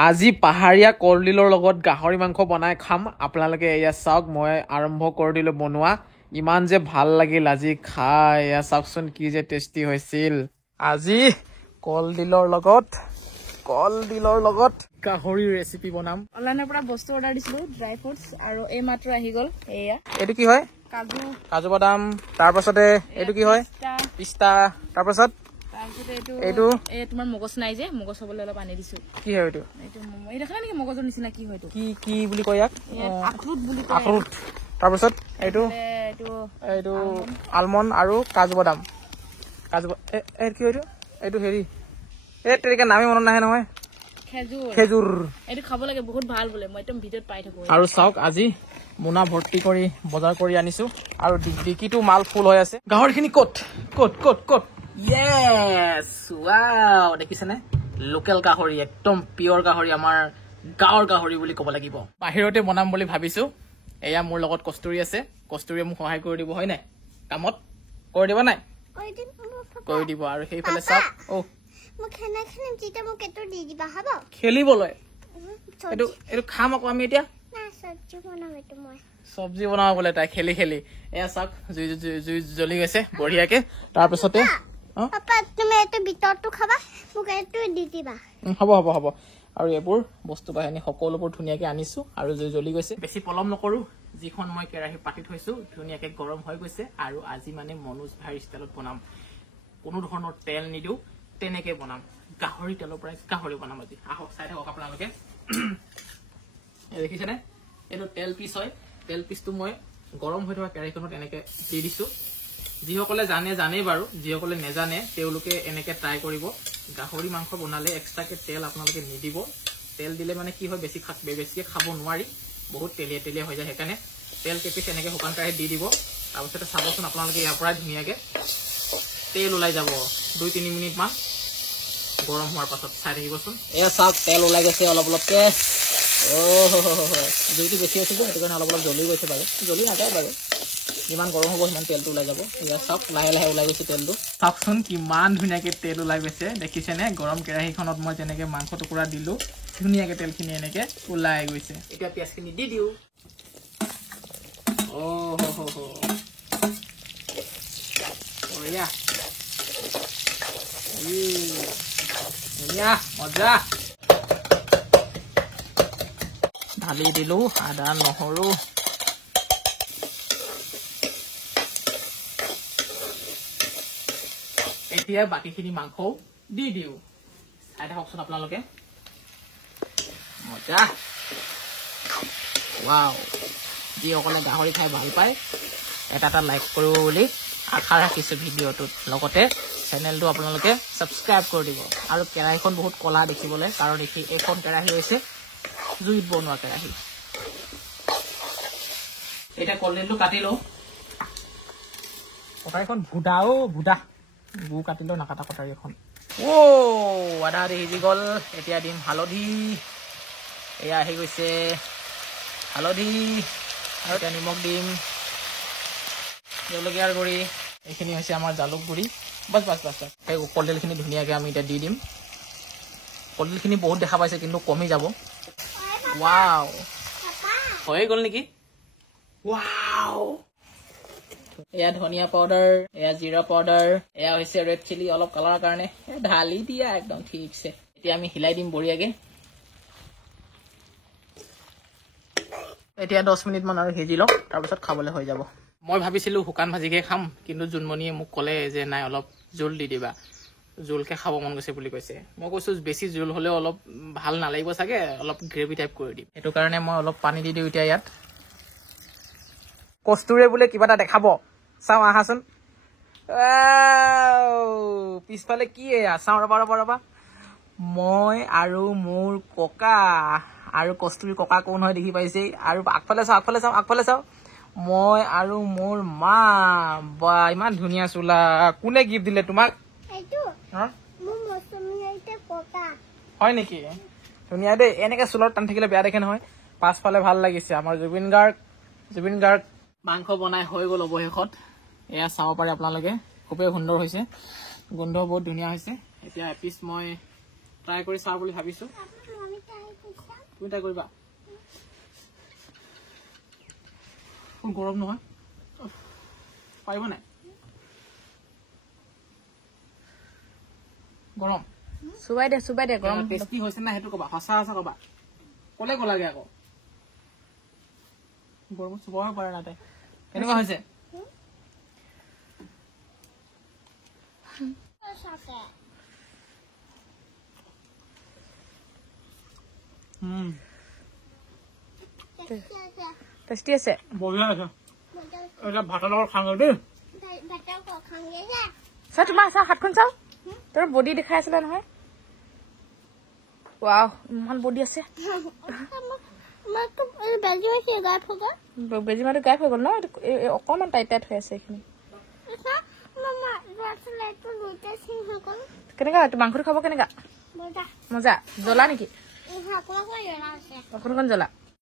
আজি পাহাৰীয়া কলডিলৰ লগত গাহৰি মাংস বনাই খাম আপোনালোকে এয়া চাওক মই আৰম্ভ কৰি দিলো বনোৱা ইমান যে ভাল লাগিল আজি খাই এয়া চাওকচোন কি যে টেষ্টি হৈছিল আজি কলডিলৰ লগত গাহৰি ৰেচিপি বনাম অনলাইনৰ পৰা বস্তু অৰ্ডাৰ দিছিলো ড্ৰাই ফ্ৰুটছ আৰু এই মাত্ৰ আহি গল এয়া এটো কি হয় কাজু বাদাম তাৰ পাছতে এটো কি হয় পিস্তা তাৰ পাছত এইটো তোমাৰ মগজ নাই যে মগজ হবলৈ অলপ আনি দিছো কি হয় এইটো এই দেখা নেকি মগজৰ নিচিনা কি হয়তো কি বুলি কয় ইয়াক আখৰুট বুলি কয় আখৰুট তাৰ পাছত এইটো আলমন্ড আৰু কাজু বাদাম কি হয়তো এইটো হেৰি তেনেকে নামে মনত নাহে নহয় খেজুৰ এইটো খাব লাগে বহুত ভাল বোলে মই একদম ভিডিঅ'ত পাই থাকো আৰু চাওক আজি মোনা ভৰ্তি কৰি বজাৰ কৰি আনিছো আৰু ডিকিটো মাল ফুল হৈ আছে গাহৰিখিনি ক'ত Yes! Wow! দেখিছেনে লোকেল গাহৰি একদম পিয়ৰ গাহৰি আমাৰ গাঁৱৰ গাহৰি বুলি ক'ব লাগিব বাহিৰতে বনাম বুলি ভাবিছো এয়া মোৰ লগত কস্তুৰী আছে কস্তুৰীয়ে মোক সহায় কৰি দিব হয় নাই কামত কৰি দিব নাই কৰি দিব আৰু সেইফালে চাওক খেলিবলৈ এইটো খাম আকৌ আমি এতিয়া চব্জি বনাব বোলে তাই খেলি খেলি এয়া চাওক জুই জ্বলি গৈছে বঢ়িয়াকে তাৰপিছতে হ'ব আৰু এইবোৰ বস্তু বাহিনী সকলোবোৰ ধুনীয়াকে আনিছো আৰু জুই জ্বলি গৈছে বেছি পলম নকৰো যিখন মই কেৰাহী পাতি থৈছো ধুনীয়াকে গৰম হৈ গৈছে আৰু আজি মানে মনোজ ভাই ষ্টাইলত বনাম কোনো ধৰণৰ তেল নিদিও তেনেকে বনাম গাহৰি তেলৰ পৰা গাহৰি বনাম আজি আহক চাই থাকক আপোনালোকে দেখিছেনে এইটো তেল পিচ হয় তেল পিচটো মই গৰম হৈ থকা কেৰাহীখনত এনেকে দি দিছো যিসকলে জানেই বাৰু যিসকলে নেজানে তেওঁলোকে এনেকে ট্ৰাই কৰিব গাহৰি মাংস বনালে এক্সট্ৰাকে তেল আপোনালোকে নিদিব তেল দিলে মানে কি হয় বেছিকে খাব নোৱাৰি বহুত তেলিয়া হৈ যায় সেইকাৰণে তেল কেপিচ এনেকে শুকান কেৰাহীত দি দিব তাৰপিছতে চাবচোন আপোনালোকে ইয়াৰ পৰা ধুনীয়াকে তেল ওলাই যাব 2-3 মিনিট মান গৰম হোৱাৰ পাছত চাই থাকিবচোন এয়া চাওক তেল ওলাই গৈছে অলপকে জুইটো বেছি আছে যে সেইটো কাৰণে অলপ জ্বলি গৈছে বাৰু জ্বলি নাযায় বাৰু যিমান গৰম হ'ব সিমান তেলটো ওলাই যাব এয়া চাওক লাহে ওলাই গৈছে তেলটো চাওকচোন কিমান ধুনীয়াকে তেল ওলাই গৈছে দেখিছেনে গৰম কেৰাহীখনত মই যেনেকে মাংস টুকুৰা দিলো ধুনীয়াকে তেলখিনি এনেকে ওলাই গৈছে এতিয়া পিয়াজখিনি দি দিও মজা ঢালি দিলো আদা নহৰু এতিয়া বাকীখিনি মাংস দি দিও চাই থাককচোন আপোনালোকে মজা ৱাও যিসকলে গাহৰি খাই ভাল পায় এটা লাইক কৰিব বুলি আশা ৰাখিছো ভিডিঅ'টোত লগতে চেনেলটো আপোনালোকে সাবস্ক্ৰাইব কৰি দিব আৰু কেৰাহীখন বহুত কলা দেখিবলৈ কাৰণ এইখন কেৰাহী হৈছে জুইত বনোৱা কেৰাহী এটা কলডিলটো কাটি লওঁ কটাৰীখন ভুদা গু কাটিলো নাকাটা কটাৰী এখন আদা সিজি গল এতিয়া দিম হালধি এয়া আহি গৈছে হালধি আৰু এতিয়া নিমখ দিম জলকীয়াৰ গুড়ি এইখিনি হৈছে আমাৰ জালুক গুড়ি বাছ সেই কলডিলখিনি ধুনীয়াকৈ আমি এতিয়া দি দিম কলডিলখিনি বহুত দেখা পাইছে কিন্তু কমি যাব ৱাও হৈ গ'ল নেকি ৱাও এয়া ধনিয়া পাউডাৰ এয়া জিৰা পাউডাৰ এয়া হৈছে ৰেড চিলি অলপ কালাৰৰ কাৰণে ঢালি দিয়া একদম ঠিকছে এতিয়া আমি হিলাই দিম বঢ়িয়াকে এতিয়া 10 মিনিট মান আৰু সিজি লওক তাৰপিছত খাবলৈ হৈ যাব মই ভাবিছিলো শুকান ভাজিকে খাম কিন্তু জুনমণিয়ে মোক ক'লে যে নাই অলপ জোল দি দিবা জোলকে খাব মন গৈছে বুলি কৈছে মই কৈছো বেছি জোল হলেও অলপ ভাল নালাগিব চাগে অলপ গ্ৰেভি টাইপ কৰি দিম সেইটো কাৰণে মই অলপ পানী দি দিওঁ এতিয়া ইয়াত কস্তুৰে বোলে কিবা এটা দেখাব চাওঁ আহাচোন পিছফালে কি এয়া চাওঁ ৰবা মই আৰু মোৰ ককা আৰু কস্তুৰী ককা কোন হয় দেখি পাইছে আৰু আগফালে চাওঁ মই আৰু মোৰ মা বা ইমান ধুনীয়া চোলা কোনে গিফ্ট দিলে তোমাক হয় নেকি ধুনীয়া দেই এনেকে চোলত টান থাকিলে বেয়া দেখে নহয় পাছফালে ভাল লাগিছে আমাৰ জুবিন গাৰ্গ মাংস বনাই হৈ গ'ল অৱশেষত এয়া চাব পাৰে আপোনালোকে খুবেই সুন্দৰ হৈছে গোন্ধ বহুত ধুনীয়া হৈছে এতিয়া এপিচ মই ট্ৰাই কৰি চাওঁ বুলি ভাবিছো তুমি ট্ৰাই কৰিবা গৰম নহয় পাৰিব নাই গৰম চুবাই দে গৰম টেষ্টি হৈছে না সেইটো কবা সঁচা সঁচা কবা কলে গলাগে আকৌ গৰম চুবাব পাৰে না তাই কেনেকুৱা হৈছে টেষ্টি আছে বঢ়িয়া আছে এটা ভাতৰ লগত খাওঁ দেই চা তোমাৰ চা হাতখন চাও তোৰ বডি দেখাই আছিলে নহয় ৱাও ইমান বডি আছে বেজি মাৰটো গায়ব হৈ গ'ল ন অকণমান টাইট হৈ আছে এইখিনি কেনেকুৱা মাংসটো খাব কেনেকুৱা মজা জ্বলা নেকি অকণমান জ্বলা